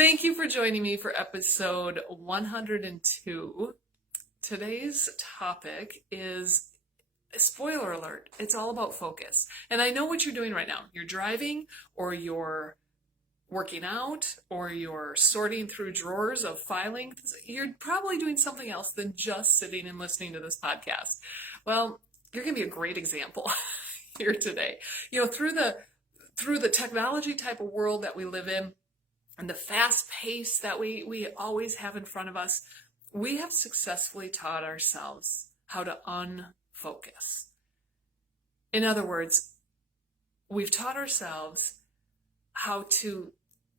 Thank you for joining me for episode 102. Today's topic is, spoiler alert, it's all about focus. And I know what you're doing right now. You're driving, or you're working out, or you're sorting through drawers of filing. You're probably doing something else than just sitting and listening to this podcast. Well, you're going to be a great example here today. Through the technology type of world that we live in, and the fast pace that we always have in front of us, we have successfully taught ourselves how to unfocus. In other words, we've taught ourselves how to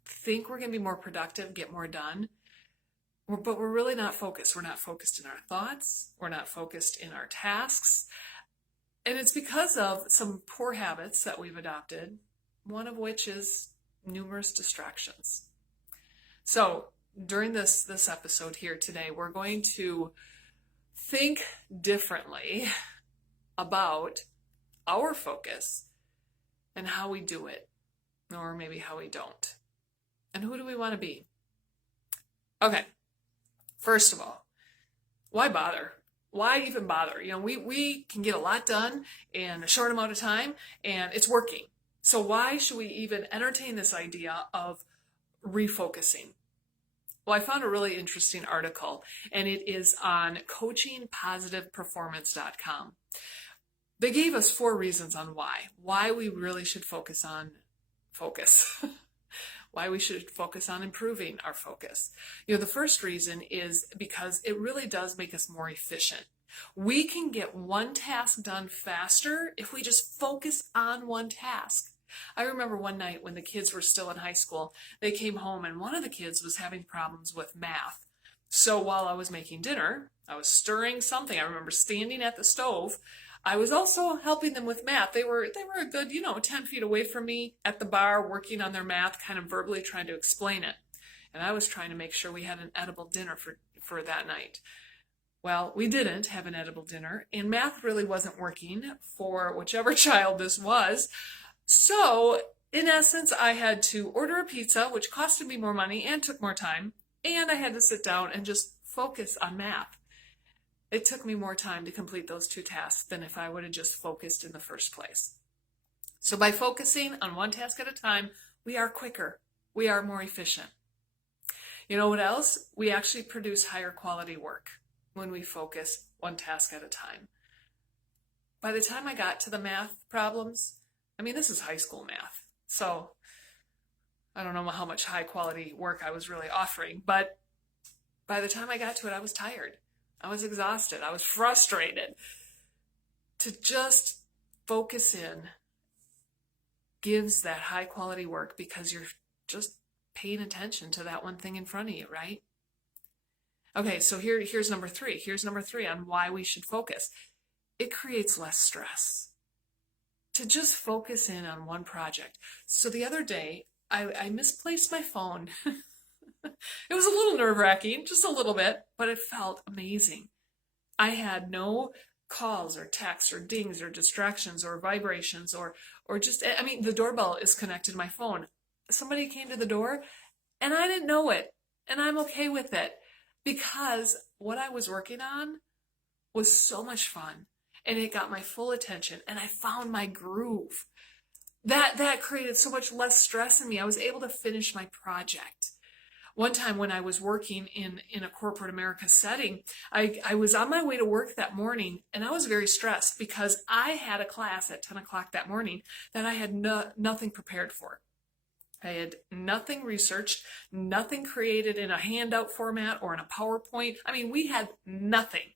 think we're going to be more productive, get more done, but we're really not focused. We're not focused in our thoughts. We're not focused in our tasks. And it's because of some poor habits that we've adopted, one of which is numerous distractions. So during this episode here today, we're going to think differently about our focus and how we do it, or maybe how we don't. And who do we want to be? Okay, first of all, why bother? Why even bother? We can get a lot done in a short amount of time, and it's working. So why should we even entertain this idea of refocusing? Well, I found a really interesting article, and it is on coachingpositiveperformance.com. They gave us 4 reasons on why we really should focus, why we should focus on improving our focus. The first reason is because it really does make us more efficient. We can get one task done faster if we just focus on one task. I remember one night when the kids were still in high school, they came home and one of the kids was having problems with math. So while I was making dinner, I was stirring something. I remember standing at the stove. I was also helping them with math. They were a good, 10 feet away from me at the bar, working on their math, kind of verbally trying to explain it. And I was trying to make sure we had an edible dinner for that night. Well, we didn't have an edible dinner, and math really wasn't working for whichever child this was. So, in essence, I had to order a pizza, which costed me more money and took more time, and I had to sit down and just focus on math. It took me more time to complete those 2 tasks than if I would have just focused in the first place. So by focusing on one task at a time, we are quicker. We are more efficient. You know what else? We actually produce higher quality work when we focus one task at a time. By the time I got to the math problems, this is high school math, so I don't know how much high quality work I was really offering, but by the time I got to it, I was tired. I was exhausted. I was frustrated. To just focus in gives that high quality work because you're just paying attention to that one thing in front of you, right? Okay, so here's number 3. Here's number 3 on why we should focus. It creates less stress to just focus in on one project. So the other day, I misplaced my phone. It was a little nerve-wracking, just a little bit, but it felt amazing. I had no calls or texts or dings or distractions or vibrations or just, the doorbell is connected to my phone. Somebody came to the door and I didn't know it, and I'm okay with it because what I was working on was so much fun. And it got my full attention, and I found my groove. That created so much less stress in me. I was able to finish my project. One time when I was working in a corporate America setting, I was on my way to work that morning, and I was very stressed because I had a class at 10 o'clock that morning that I had nothing prepared for. I had nothing researched, nothing created in a handout format or in a PowerPoint. We had nothing.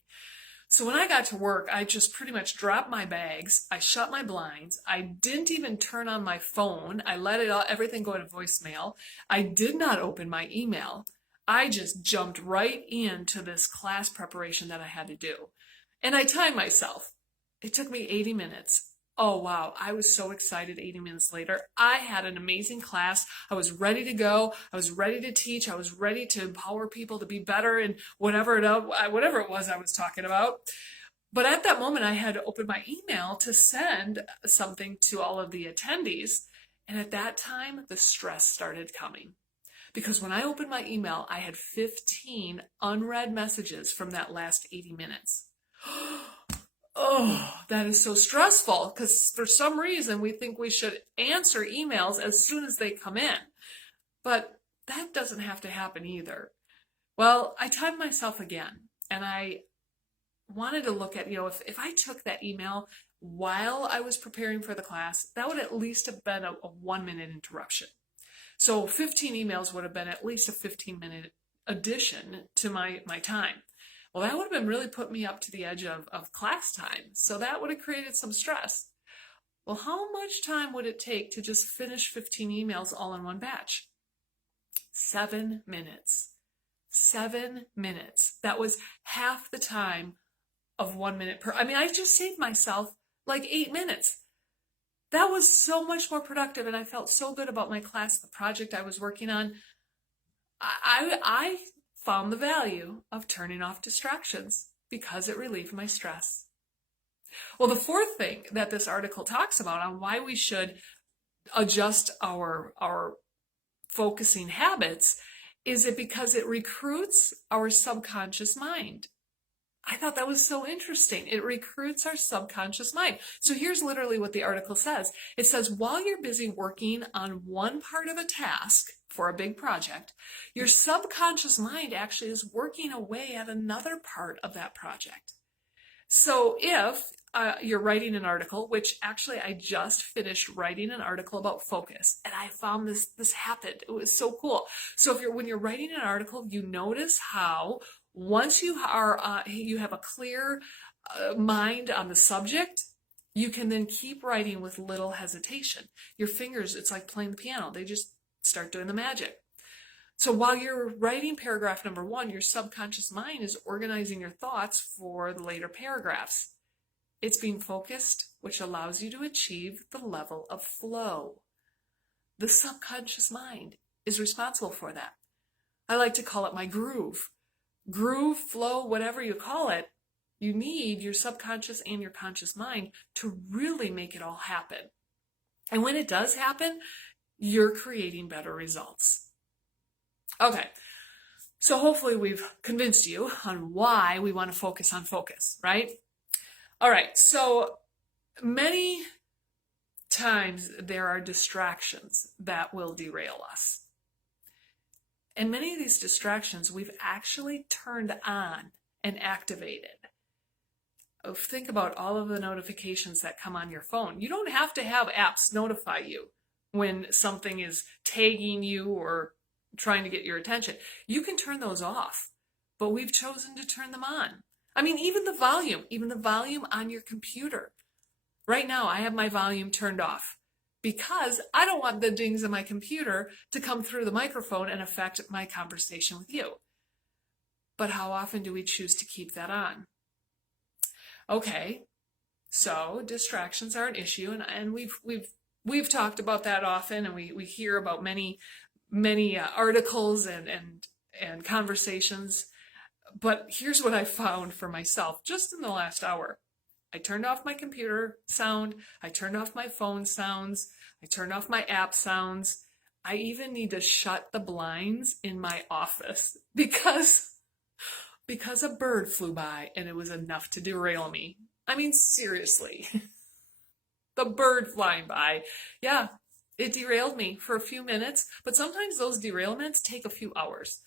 So when I got to work, I just pretty much dropped my bags. I shut my blinds. I didn't even turn on my phone. I let everything go to voicemail. I did not open my email. I just jumped right into this class preparation that I had to do. And I timed myself. It took me 80 minutes. Oh, wow. I was so excited 80 minutes later. I had an amazing class. I was ready to go. I was ready to teach. I was ready to empower people to be better in whatever it was I was talking about. But at that moment, I had to open my email to send something to all of the attendees. And at that time, the stress started coming. because when I opened my email, I had 15 unread messages from that last 80 minutes. Oh, that is so stressful because for some reason we think we should answer emails as soon as they come in. But that doesn't have to happen either. Well, I timed myself again, and I wanted to look at, if I took that email while I was preparing for the class, that would at least have been a 1-minute interruption. So 15 emails would have been at least a 15-minute addition to my time. Well, that would have been really put me up to the edge of class time. So that would have created some stress. Well, how much time would it take to just finish 15 emails all in one batch? 7 minutes. 7 minutes. That was half the time of 1 minute per. I just saved myself like 8 minutes. That was so much more productive, and I felt so good about my class, the project I was working on. I found the value of turning off distractions because it relieved my stress. Well, the fourth thing that this article talks about on why we should adjust our focusing habits is it because it recruits our subconscious mind. I thought that was so interesting. It recruits our subconscious mind. So here's literally what the article says. It says, while you're busy working on one part of a task for a big project, your subconscious mind actually is working away at another part of that project. So if you're writing an article, which actually I just finished writing an article about focus, and I found this happened. It was so cool. So when you're writing an article, you notice how once you have a clear mind on the subject, you can then keep writing with little hesitation. Your fingers, it's like playing the piano. They just start doing the magic. So while you're writing paragraph number 1, your subconscious mind is organizing your thoughts for the later paragraphs. It's being focused, which allows you to achieve the level of flow. The subconscious mind is responsible for that. I like to call it my groove. Groove, flow, whatever you call it, you need your subconscious and your conscious mind to really make it all happen. And when it does happen, you're creating better results. Okay, so hopefully we've convinced you on why we want to focus on focus, right? All right, so many times there are distractions that will derail us. And many of these distractions we've actually turned on and activated. Think about all of the notifications that come on your phone. You don't have to have apps notify you when something is tagging you or trying to get your attention. You can turn those off, but we've chosen to turn them on. Even the volume on your computer. Right now, I have my volume turned off because I don't want the dings on my computer to come through the microphone and affect my conversation with you. But how often do we choose to keep that on? Okay, so distractions are an issue, and we've talked about that often, and we hear about many articles and conversations. But here's what I found for myself just in the last hour. I turned off my computer sound. I turned off my phone sounds. I turned off my app sounds. I even need to shut the blinds in my office because a bird flew by and it was enough to derail me. Seriously. The bird flying by. Yeah, it derailed me for a few minutes, but sometimes those derailments take a few hours.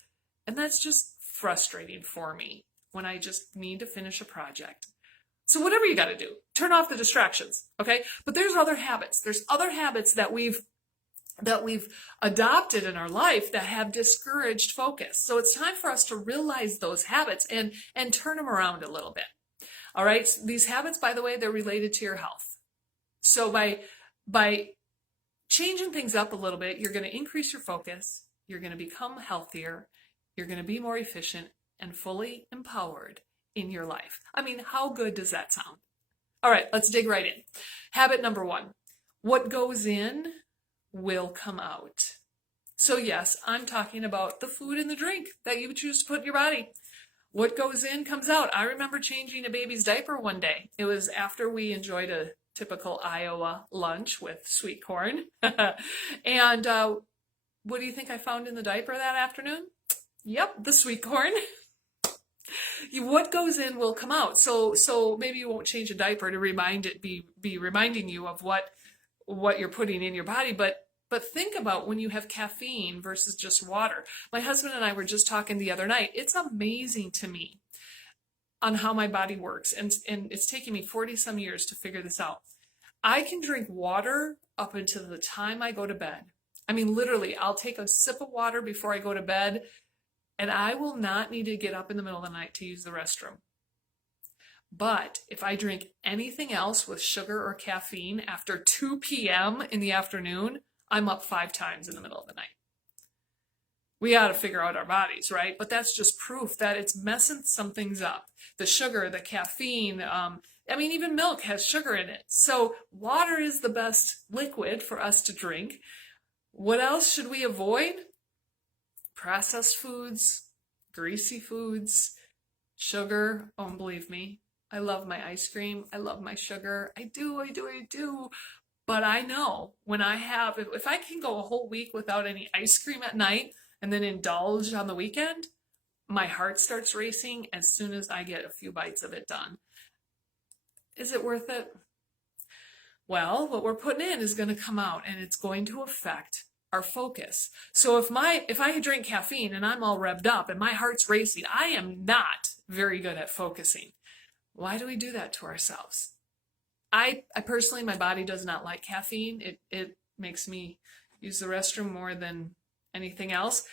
And that's just frustrating for me when I just need to finish a project. So whatever you got to do, turn off the distractions, okay? But there's other habits. There's other habits that we've adopted in our life that have discouraged focus. So it's time for us to realize those habits and turn them around a little bit. All right? So these habits, by the way, they're related to your health. So by changing things up a little bit, you're going to increase your focus, you're going to become healthier, you're going to be more efficient and fully empowered in your life. How good does that sound? All right, let's dig right in. Habit number 1. What goes in will come out. So yes, I'm talking about the food and the drink that you choose to put in your body. What goes in comes out. I remember changing a baby's diaper one day. It was after we enjoyed a typical Iowa lunch with sweet corn. And What do you think I found in the diaper that afternoon? Yep, the sweet corn. What goes in will come out. So maybe you won't change a diaper to remind it be reminding you of what you're putting in your body, but think about when you have caffeine versus just water. My husband and I were just talking the other night. It's amazing to me on how my body works, and it's taken me 40 some years to figure this out. I can drink water up until the time I go to bed. I mean, literally, I'll take a sip of water before I go to bed, and I will not need to get up in the middle of the night to use the restroom. But if I drink anything else with sugar or caffeine after 2 p.m. in the afternoon, I'm up 5 times in the middle of the night. We got to figure out our bodies, right? But that's just proof that it's messing some things up. The sugar, the caffeine, even milk has sugar in it. So water is the best liquid for us to drink. What else should we avoid? Processed foods, greasy foods, sugar. Oh, believe me, I love my ice cream. I love my sugar. I do. But I know when if I can go a whole week without any ice cream at night and then indulge on the weekend, my heart starts racing as soon as I get a few bites of it done. Is it worth it? Well, what we're putting in is going to come out, and it's going to affect our focus. So if I drink caffeine and I'm all revved up and my heart's racing, I am not very good at focusing. Why do we do that to ourselves? I personally, my body does not like caffeine. It makes me use the restroom more than anything else.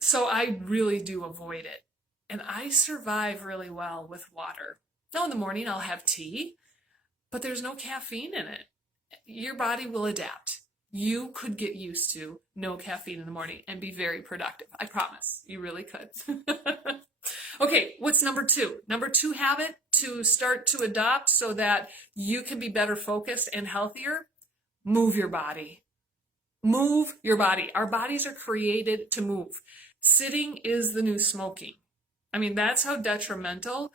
So I really do avoid it. And I survive really well with water. Now in the morning I'll have tea, but there's no caffeine in it. Your body will adapt. You could get used to no caffeine in the morning and be very productive. I promise. You really could. Okay, what's number 2? Number 2 habit to start to adopt so that you can be better focused and healthier? Move your body. Move your body. Our bodies are created to move. Sitting is the new smoking. I mean, that's how detrimental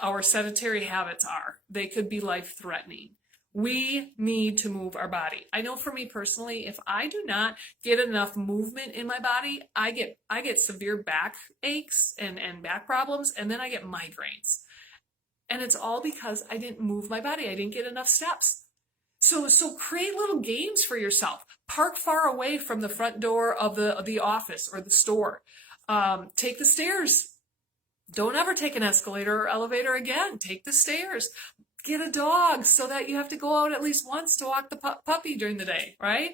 our sedentary habits are. They could be life-threatening. We need to move our body. I know for me personally, if I do not get enough movement in my body, I get severe back aches and back problems, and then I get migraines. And it's all because I didn't move my body. I didn't get enough steps. So create little games for yourself. Park far away from the front door of the office or the store. Take the stairs. Don't ever take an escalator or elevator again. Take the stairs. Get a dog so that you have to go out at least once to walk the puppy during the day, right?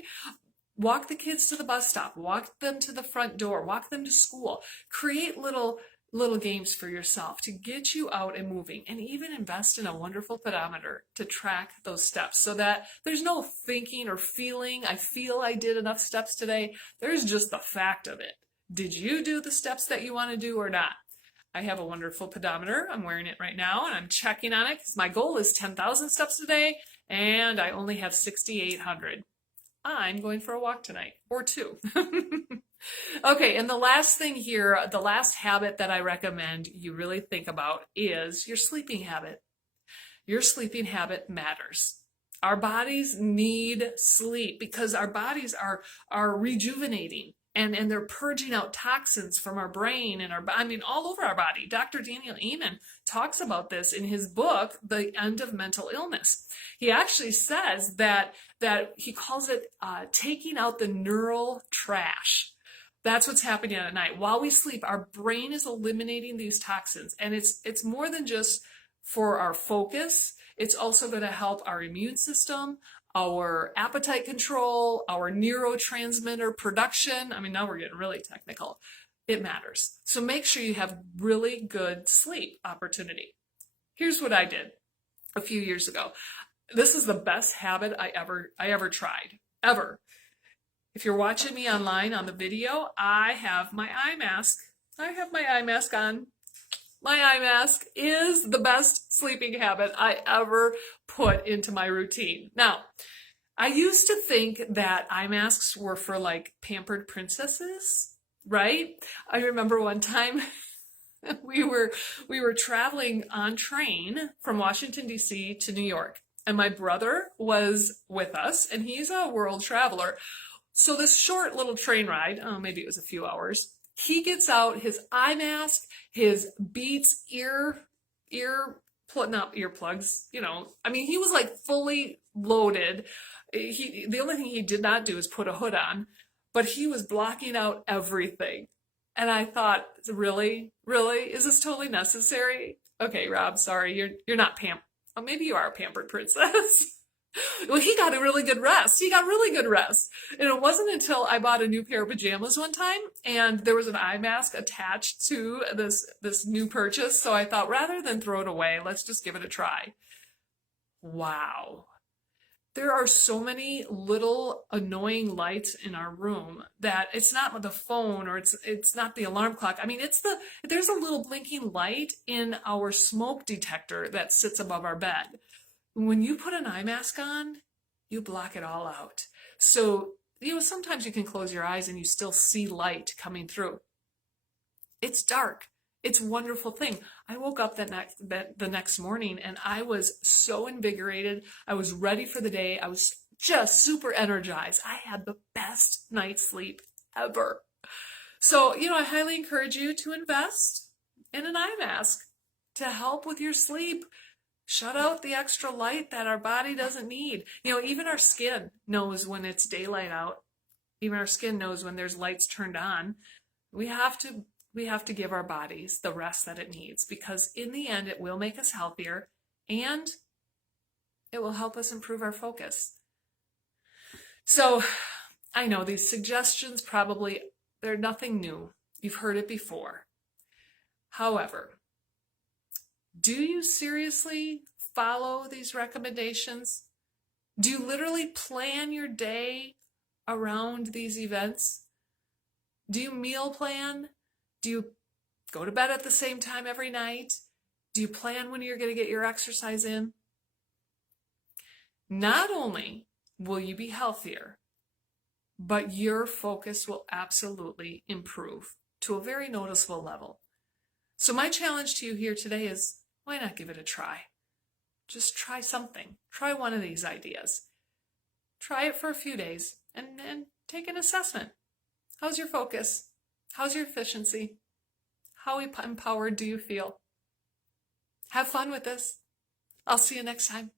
Walk the kids to the bus stop. Walk them to the front door. Walk them to school. Create little games for yourself to get you out and moving, and even invest in a wonderful pedometer to track those steps so that there's no thinking or feeling, I feel I did enough steps today. There's just the fact of it. Did you do the steps that you want to do or not? I have a wonderful pedometer. I'm wearing it right now, and I'm checking on it because my goal is 10,000 steps a day, and I only have 6,800. I'm going for a walk tonight, or 2. Okay, and the last thing here, the last habit that I recommend you really think about is your sleeping habit. Your sleeping habit matters. Our bodies need sleep because our bodies are rejuvenating. And they're purging out toxins from our brain and all over our body. Dr. Daniel Amen talks about this in his book, The End of Mental Illness. He actually says that he calls it taking out the neural trash. That's what's happening at night. While we sleep, our brain is eliminating these toxins. And it's more than just for our focus. It's also going to help our immune system, our appetite control, our neurotransmitter production. Now we're getting really technical. It matters. So make sure you have really good sleep opportunity. Here's what I did a few years ago. This is the best habit I ever tried, ever. If you're watching me online on the video, I have my eye mask. I have my eye mask on. My eye mask is the best sleeping habit I ever put into my routine. Now, I used to think that eye masks were for like pampered princesses, right? I remember one time we were traveling on train from Washington, D.C. to New York, and my brother was with us, and he's a world traveler. So this short little train ride, oh, maybe it was a few hours, he gets out his eye mask, his Beats not earplugs, I mean, he was like fully loaded. The only thing he did not do is put a hood on, but he was blocking out everything. And I thought, really? Really? Is this totally necessary? Okay, Rob, sorry, you're not oh, maybe you are a pampered princess. Well, he got a really good rest. He got really good rest. And it wasn't until I bought a new pair of pajamas one time and there was an eye mask attached to this new purchase. So I thought rather than throw it away, let's just give it a try. Wow. There are so many little annoying lights in our room that it's not the phone or it's not the alarm clock. I mean, there's a little blinking light in our smoke detector that sits above our bed. When you put an eye mask on, you block it all out. So, sometimes you can close your eyes and you still see light coming through. It's dark. It's a wonderful thing. I woke up the next morning and I was so invigorated. I was ready for the day. I was just super energized. I had the best night's sleep ever. So, I highly encourage you to invest in an eye mask to help with your sleep. Shut out the extra light that our body doesn't need. Even our skin knows when it's daylight out. Even our skin knows when there's lights turned on. We have to give our bodies the rest that it needs because in the end, it will make us healthier and it will help us improve our focus. So I know these suggestions they're nothing new. You've heard it before. However, do you seriously follow these recommendations? Do you literally plan your day around these events? Do you meal plan? Do you go to bed at the same time every night? Do you plan when you're going to get your exercise in? Not only will you be healthier, but your focus will absolutely improve to a very noticeable level. So my challenge to you here today is, why not give it a try? Just try something. Try one of these ideas. Try it for a few days and take an assessment. How's your focus? How's your efficiency? How empowered do you feel? Have fun with this. I'll see you next time.